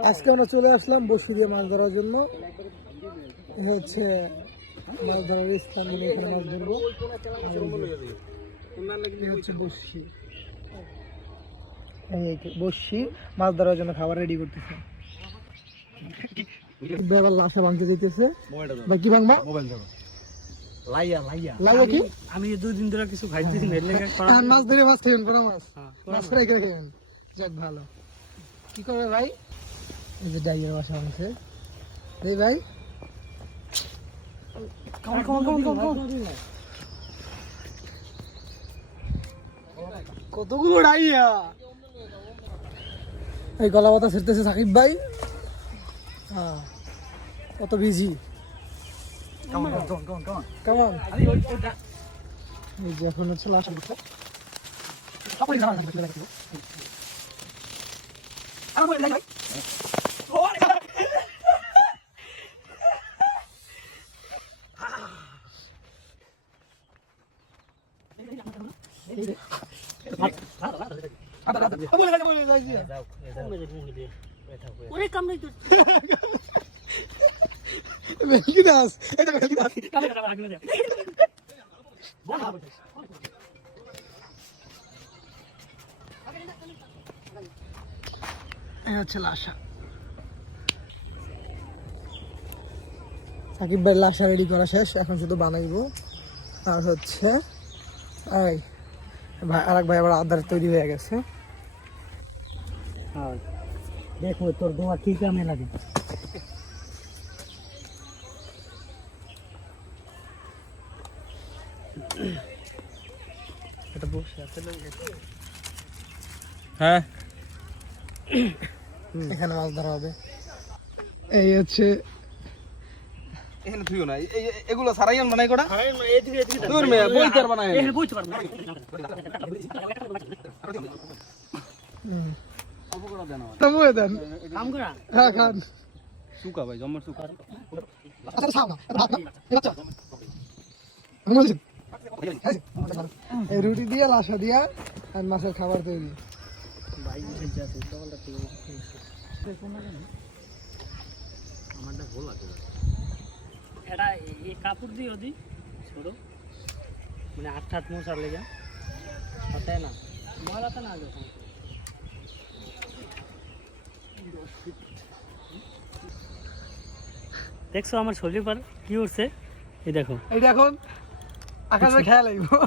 আজকে আমরা চলে আসলাম বসি দিয়ে মাছ ধরার জন্য। হচ্ছে মাছ ধরার স্থান এখানে মাছ ধরবো। হচ্ছে বসি। এই বসি মাছ ধরার জন্য খাবার রেডি করতেছে। এবার লাশা ভাঙতে দিতেছে। বা কি ভাঙবা? লাইয়া লাইয়া। লাগবে কি? আমি দুই দিন ধরে কিছু খাইতেছি না এর লেগে করা- আর মাছ ধরে মাছ খেলেন করা মাছ। হ্যাঁ, মাছ ফ্রাই করে খেলেন যাক ভালো। কি করবে ভাই? এই যে ডাইয়ের বাসা ভাঙছে এই ভাই। Common common common common common কতগুলো ডাইয়া? এই গলা পাতা ছিটতেছে সাকিব ভাই। হ্যাঁ। কত বিজি কমন এই যে এখন হচ্ছে আমার লাইয়া ওরে ওরে কামড়াই তো ভেলকি দাস এটা ভেলকি দাস কামড়াই কামড়াই কামড়াই বল এই হচ্ছে লাশা সাকিব ভাই লাশা রেডি করা শেষ এখন শুধু বানাইবো। আর হচ্ছে এই ভাই আর এক ভাই আবার আদার তৈরি হয়ে গেছে। হ্যাঁ। দেখো তোর দোয়া কি কামে লাগে? এটা বসে আছে হ্যাঁ। এখানে মাছ ধরা হবে। এই হচ্ছে এখানে থুইও না। এই- এগুলো সারাই আন বানাই কোটা? দূর মে বই তার বানাই এ বুঝতে পারব হুম। অল্প দেন আমার দেন কাম করা হ্যাঁ খান। সুকা ভাই জম্মার সুকা আচ্ছা খাও না ভাত না এই বাচ্চা আমি বলছি এই রুটি দিয়া লাশা দিয়া আর মাছের খাবার তৈরি। আমারটা ভুল আছে। এটা এই কাপড় দিয়ে ওদি ছোট। মানে আট হাত মশার লেগে। ওটাই না ময়লাতে না যখন। দেখছ আমার শরীর পার কি উঠছে? এই দেখো। এইটা এখন আকাশে খেয়াল লাগবো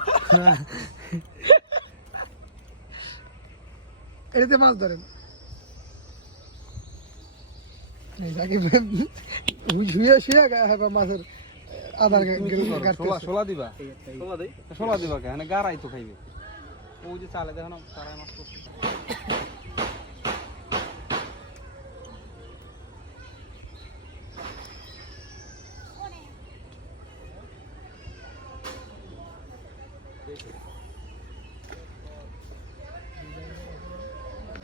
এটাতে মাছ ধরেন। এই শুয়ে শুয়ে হ্যাঁ মাছের আধার সোলা সোলা দিবা? সোলা দিবা কে? মানে গারাই তো খাইবে। ও যে চালে দেখো না মাছ করছে লাগে না মাছের বসি খাইলে এই জায়গায় এই জায়গায় কামড় দিয়ে দেবো আরে না আরে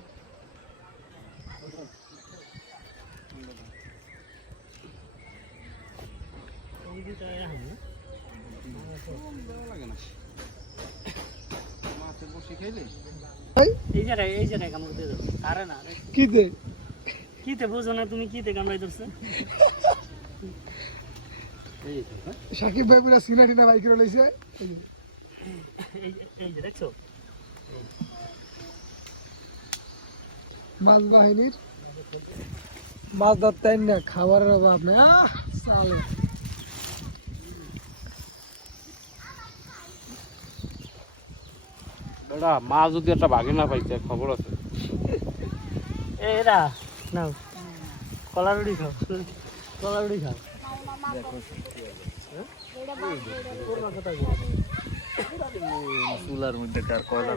কি দে কিতে বুঝো না তুমি কিতে কামড়াই ধরছে? এই যে? সাকিব ভাই পুরা সিনারি না বাইক রয়েছে এই যে- দেখছ? মাছ বাহিনীর। মাছ ধরতে না খাবারের অভাব নেই সালে মা যদি একটা ভাগে না পাইছে খবর আছে। এরা নাও। কলা রুটি খাও। কলা রুটি খাও। চুলার মধ্যে কার কয়লা